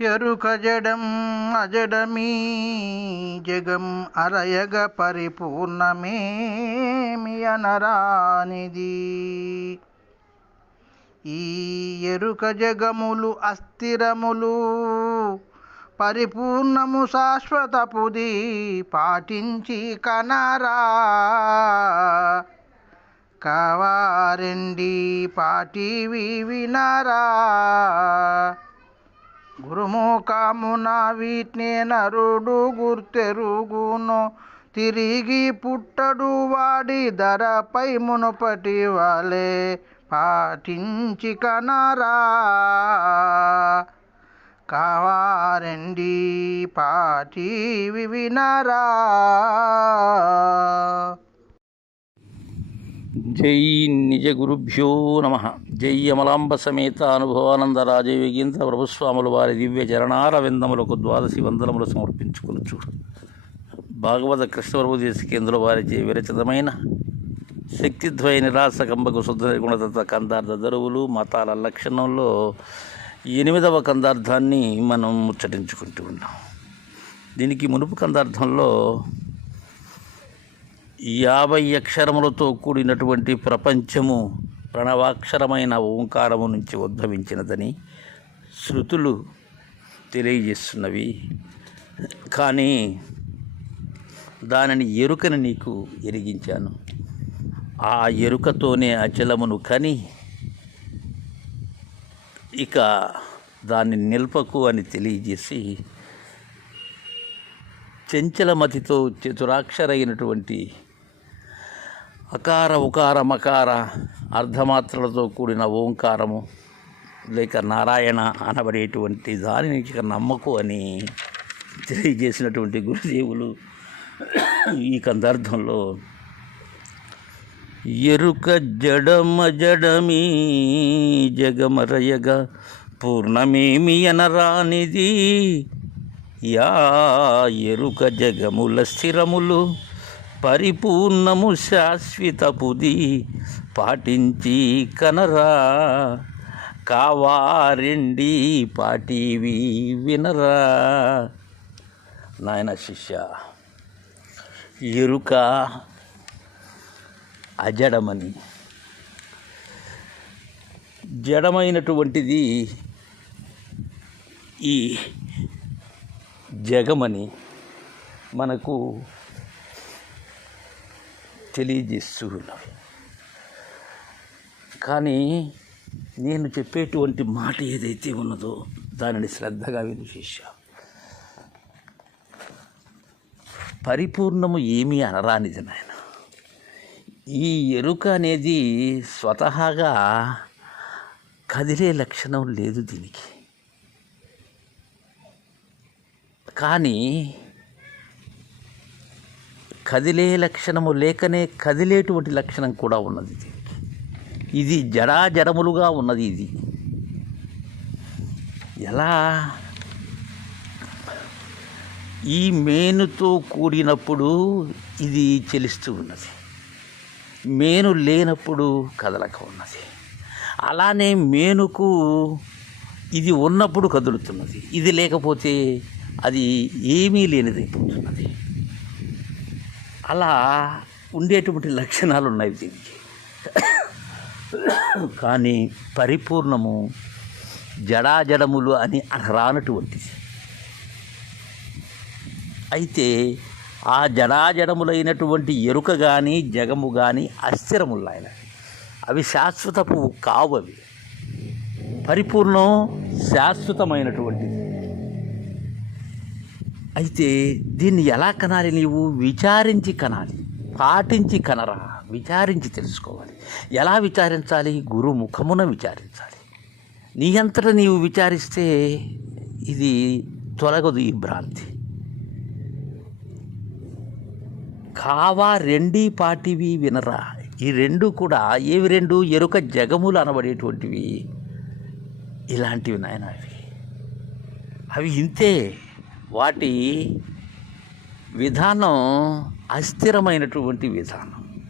ఎరుక జడం అజడమీ జగం అరయగ పరిపూర్ణమేమి అనరానిది. ఈ ఎరుక జగములు అస్థిరములు పరిపూర్ణము శాశ్వతపుది పాటించి కనరా. కవారెండి పాటివి వినరా. గురుముఖమున వీట్నే నరుడు గుర్తెరుగును. తిరిగి పుట్టడు వాడి ధరపై మునుపటి వాలే. పాటించి కనరా. కావారండి పాటి వినరా. జై నిజ గురుభ్యో నమ. జై అమలాంబ సమేత అనుభవానంద రాజయోగీంద్ర ప్రభుస్వాముల వారి దివ్య చరణార విందములకు ద్వాదశి వందనములు సమర్పించుకొనచ్చు భాగవత కృష్ణప్రభుదేశ కేంద్ర వారిచే విరచితమైన శక్తిద్వయ నిరాసకంబకు శుద్ధ గుణదత్త కందార్థ దరువులు మతాల లక్షణంలో ఎనిమిదవ కందార్థాన్ని మనం ముచ్చటించుకుంటూ ఉన్నాం. దీనికి మునుపు కందార్థంలో యాభై అక్షరములతో కూడినటువంటి ప్రపంచము ప్రణవాక్షరమైన ఓంకారము నుంచి ఉద్భవించినదని శృతులు తెలియజేస్తున్నవి. కానీ దానిని ఎరుకని నీకు ఎరిగించాను. ఆ ఎరుకతోనే అచలమును కని ఇక దాన్ని నిల్పకు అని తెలియజేసి చెంచలమతితో చతురాక్షరైనటువంటి అకార ఉకార మకార అర్ధమాత్రలతో కూడిన ఓంకారము లేక నారాయణ అనబడేటువంటి దానిని ఇక నమ్మకు అని తెలియజేసినటువంటి గురుదేవులు ఈ కందార్థంలో ఎరుక జడమ జడమీ జగమరయగ పూర్ణమేమి అనరానిది? యా ఎరుక జగముల స్థిరములు పరిపూర్ణము శాశ్వతపుది పాటించి కనరా. కావారెండి పాటివి వినరా. నాయన శిష్య ఎరుక అజడమని. జడమైనటువంటిది ఈ జగమని మనకు తెలియజేస్తూ ఉన్నవి కానీ నేను చెప్పేటువంటి మాట ఏదైతే ఉన్నదో దానిని శ్రద్ధగా విని చేశా పరిపూర్ణము ఏమీ అనరానిది నాయన ఈ ఎరుక అనేది స్వతహాగా కదిలే లక్షణం లేదు దీనికి. కానీ కదిలే లక్షణము లేకనే కదిలేటువంటి లక్షణం కూడా ఉన్నది ఇది. జడాజడములుగా ఉన్నది ఇది. ఎలా? ఈ మేనుతో కూడినప్పుడు ఇది చెలిస్తూ ఉన్నది. మేను లేనప్పుడు కదలక ఉన్నది. అలానే మేనుకు ఇది ఉన్నప్పుడు కదులుతున్నది. ఇది లేకపోతే అది ఏమీ లేనిదైపోతున్నది. అలా ఉండేటువంటి లక్షణాలు ఉన్నాయి దీనికి. కానీ పరిపూర్ణము జడాజడములు అని రానటువంటిది అయితే ఆ జడాజడములైనటువంటి ఎరుక కానీ జగము కానీ అస్థిరములైన అవి శాశ్వతపు కావు అవి. పరిపూర్ణం శాశ్వతమైనటువంటిది. అయితే దీన్ని ఎలా కనాలి నీవు? విచారించి కనాలి. పాటించి కనరా. విచారించి తెలుసుకోవాలి. ఎలా విచారించాలి? గురు ముఖమున విచారించాలి. నీ అంతట నీవు విచారిస్తే ఇది తొలగదు ఈ భ్రాంతి. కావా రెండీ పాటివి వినరా. ఈ రెండు కూడా ఏవి రెండు? ఎరుక జగములు అనబడేటువంటివి. ఇలాంటివి నాయన అవి. అవి ఇంతే. వాటి విధానం అస్థిరమైనటువంటి విధానం.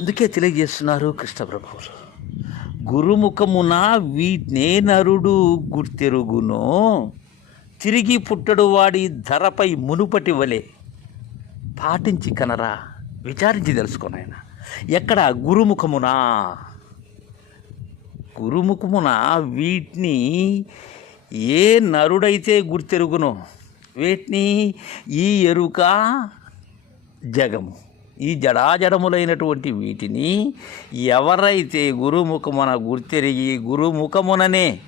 అందుకే తెలియజేస్తున్నారు కృష్ణ ప్రభువులు. గురుముఖమున వీటినే నరుడు గుర్తెరుగును. తిరిగి పుట్టడు వాడి ధరపై మునుపటి వలె. పాటించి కనరా విచారించి తెలుసుకున్నాయన ఎక్కడ గురుముఖమునా? గురుముఖమున వీటిని ఏ నరుడైతే గుర్తెరుగునో వీటిని ఈ ఎరుక జగము. ఈ జడాజడములైనటువంటి వీటిని ఎవరైతే గురుముఖమున గుర్తెరిగి గురుముఖముననే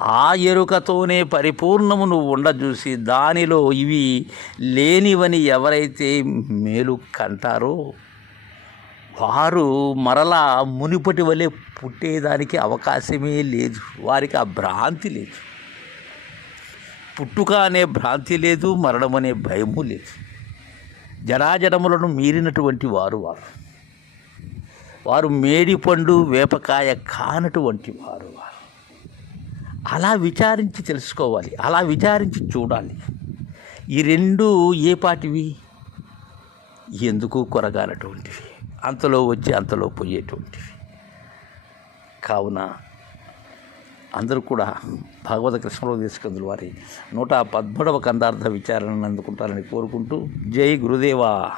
ఆ ఎరుకతోనే పరిపూర్ణమును ఉండజూసి దానిలో ఇవి లేనివని ఎవరైతే మేలు కంటారో వారు మరలా మునిపటి వలె పుట్టేదానికి అవకాశమే లేదు. వారికి ఆ భ్రాంతి లేదు. పుట్టుక అనే భ్రాంతి లేదు మరణం అనే భయము లేదు. జరాజరములను మీరినటువంటి వారు వారు. వారు మేడిపండు వేపకాయ కానటువంటి వారు వారు. అలా విచారించి తెలుసుకోవాలి అలా విచారించి చూడాలి. ఈ రెండు ఏ పాటివి? ఎందుకు కొరగానటువంటివి అంతలో వచ్చి అంతలో పోయేటువంటివి. కావున అందరూ కూడా భగవత కృష్ణలో తీసుకుందులు వారి నూట పద్మూడవ కందార్థ విచారణను అందుకుంటారని కోరుకుంటూ జై గురుదేవా.